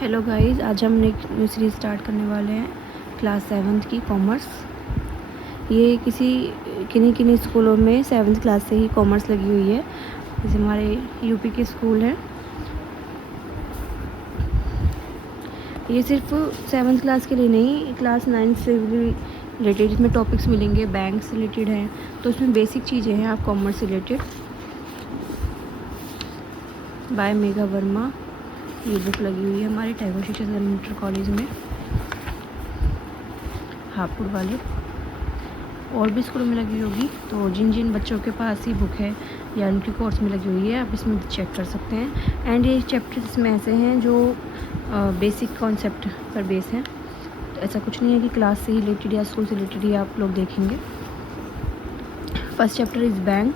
Hello guys, आज हम new series start करने वाले हैं क्लास 7th की कॉमर्स। ये किन्हीं स्कूलों में 7th क्लास से ही कॉमर्स लगी हुई है, जैसे हमारे यूपी के स्कूल हैं। ये सिर्फ 7th क्लास के लिए नहीं, क्लास 9 से भी रिलेटेड इसमें टॉपिक्स मिलेंगे। बैंक से रिलेटेड हैं, तो इसमें बेसिक चीज़ें हैं आप कॉमर्स से रिलेटेड। बाय मेघा वर्मा ये बुक लगी हुई है हमारे टैगोर शिक्षा सदन इंटर कॉलेज में, हापुड़ वाले। और भी स्कूलों में लगी होगी, तो जिन जिन बच्चों के पास ही बुक है या उनके कोर्स में लगी हुई है, आप इसमें चेक कर सकते हैं। एंड ये चैप्टर्स इसमें ऐसे हैं जो बेसिक कॉन्सेप्ट पर बेस हैं, तो ऐसा कुछ नहीं है कि क्लास से ही रिलेटेड या स्कूल से रिलेटेड ही आप लोग देखेंगे। First chapter is bank,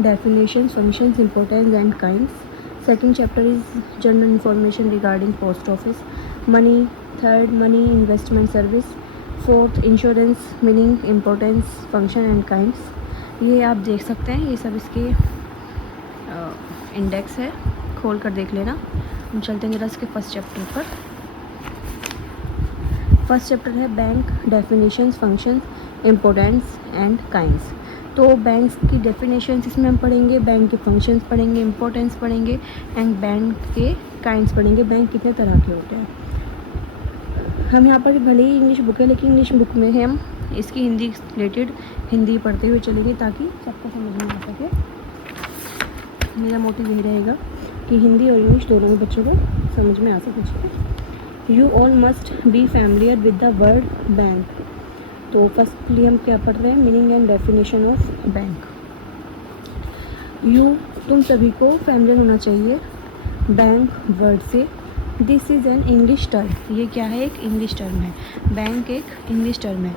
definition, functions, importance and kinds. Second chapter is general information regarding post office, money. Third, money investment service. Fourth, insurance, meaning, importance, function and kinds. ये आप देख सकते हैं, ये सब इसके इंडेक्स है, खोल कर देख लेना। हम चलते हैं जरा इसके फर्स्ट चैप्टर पर। फर्स्ट चैप्टर है bank, definitions, functions, importance and kinds. तो बैंक की डेफिनेशंस इसमें हम पढ़ेंगे, बैंक के फंक्शंस पढ़ेंगे, इंपॉर्टेंस पढ़ेंगे एंड बैंक के काइंड्स पढ़ेंगे। बैंक कितने तरह के होते हैं। हम यहाँ पर भले ही इंग्लिश बुक है, लेकिन इंग्लिश बुक में हम इसकी हिंदी रिलेटेड हिंदी पढ़ते हुए चलेंगे, ताकि सबको समझ में आ सके। मेरा मोटिव यही रहेगा कि हिंदी और इंग्लिश दोनों में बच्चों को समझ में आ सके। You all must be familiar with the word bank. तो फर्स्टली हम क्या पढ़ रहे हैं, meaning and definition of bank. तुम सभी को फैमिलियर होना चाहिए बैंक वर्ड से। This is an English term. ये क्या है, एक इंग्लिश टर्म है। बैंक एक इंग्लिश टर्म है।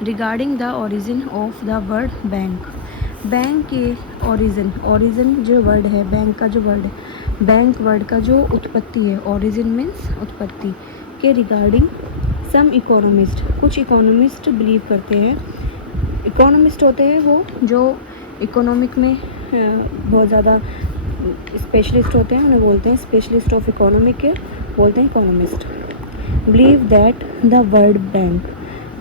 Regarding the origin of the word bank. Bank के ओरिजिन जो वर्ड है, बैंक का जो वर्ड है, बैंक वर्ड का जो उत्पत्ति है, ओरिजिन मीन्स उत्पत्ति के रिगार्डिंग सम इकोनॉमिस्ट, कुछ इकोनॉमिस्ट बिलीव करते हैं। इकोनॉमिस्ट होते हैं वो जो इकोनॉमिक में बहुत ज़्यादा स्पेशलिस्ट होते हैं, उन्हें बोलते हैं स्पेशलिस्ट ऑफ इकोनॉमिक के बोलते हैं economist. Believe that the word bank,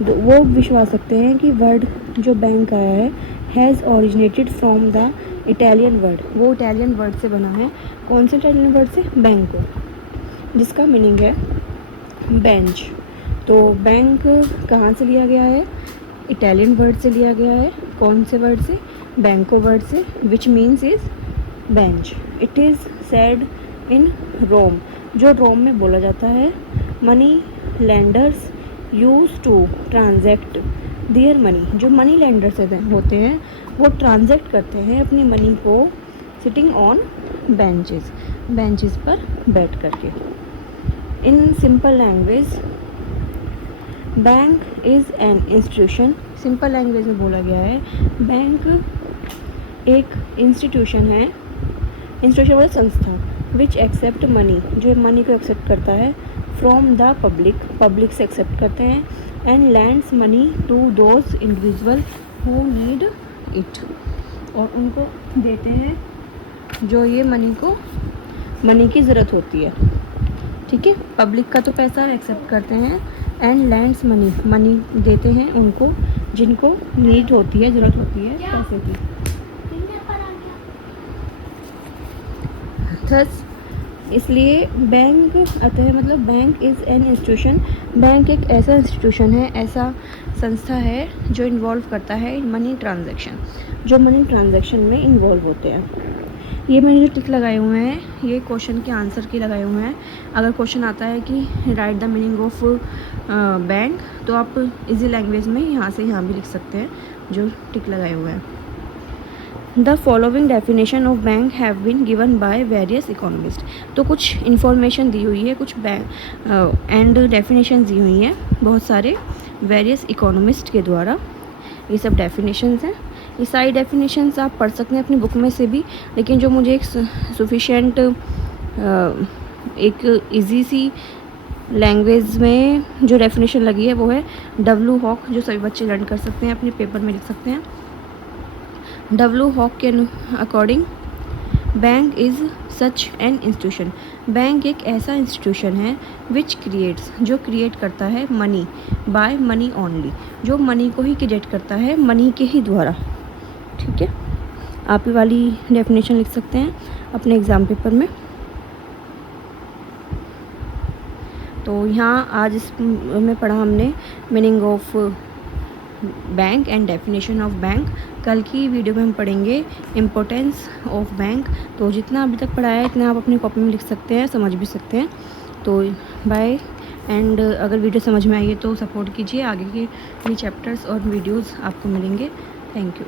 वो विश्वास रखते हैं कि वर्ड जो बैंक आया है has originated from the Italian word, वो इटालियन वर्ड से बना है। कौन से इटालियन वर्ड से, बैंक, जिसका मीनिंग है बेंच। तो बैंक कहाँ से लिया गया है, इटालियन वर्ड से लिया गया है। कौन से वर्ड से, बैंको वर्ड से, which means is bench. It is said in Rome, जो रोम में बोला जाता है। Money lenders use to transact their money, जो मनी लैंडर्स होते हैं वो ट्रांजैक्ट करते हैं अपनी मनी को सिटिंग ऑन बेंचेस पर बैठ करके। In simple language, bank is an institution. Simple language में बोला गया है, बैंक एक इंस्टीट्यूशन है, इंस्टीट्यूशन वाला संस्था, विच एक्सेप्ट मनी, जो मनी को एक्सेप्ट करता है, फ्रॉम द पब्लिक से एक्सेप्ट करते हैं, and lends money to those individual who need it, और उनको देते हैं जो ये मनी की ज़रूरत होती है। ठीक है, पब्लिक का तो पैसा एक्सेप्ट करते हैं, एंड लैंड्स मनी देते हैं उनको जिनको नीड होती है, ज़रूरत होती है पैसे की। थस इसलिए बैंक अतः मतलब bank is an institution, bank एक ऐसा इंस्टीट्यूशन है, ऐसा संस्था है जो इन्वॉल्व करता है मनी ट्रांजैक्शन, जो मनी ट्रांजैक्शन में इन्वॉल्व होते हैं। ये मैंने जो टिक लगाए हुए हैं, ये क्वेश्चन के आंसर के लगाए हुए हैं। अगर क्वेश्चन आता है कि right the meaning of bank, तो आप इजी लैंग्वेज में यहाँ से यहाँ भी लिख सकते हैं जो टिक लगाए हुए हैं। The following definition of bank have been given by various economist. तो कुछ इन्फॉर्मेशन दी हुई है, कुछ बैंक एंड डेफिनेशन दी हुई हैं बहुत सारे वेरियस इकोनॉमिस्ट के द्वारा। ये सब डेफिनेशंस हैं। ये सारी डेफिनेशंस आप पढ़ सकते हैं अपनी बुक में से भी, लेकिन जो मुझे एक सफिशेंट एक इजी सी लैंग्वेज में जो डेफिनेशन लगी है वो है डब्ल्यू हॉक, जो सभी बच्चे लर्न कर सकते हैं, अपने पेपर में लिख सकते हैं। डब्ल्यू हॉक के according bank is such an institution, bank एक ऐसा इंस्टीट्यूशन है विच क्रिएट्स, जो क्रिएट करता है मनी बाय मनी ओनली, जो मनी को ही क्रिएट करता है मनी के ही द्वारा। ठीक है, आप ये वाली डेफिनेशन लिख सकते हैं अपने एग्ज़ाम पेपर में। तो यहाँ आज इस में पढ़ा हमने meaning of bank and definition of bank. कल की वीडियो में हम पढ़ेंगे इम्पोर्टेंस ऑफ बैंक। तो जितना अभी तक पढ़ाया है इतना आप अपनी कॉपी में लिख सकते हैं, समझ भी सकते हैं। तो बाय। एंड अगर वीडियो समझ में आई है तो सपोर्ट कीजिए, आगे के भी चैप्टर्स और वीडियोस आपको मिलेंगे। Thank you.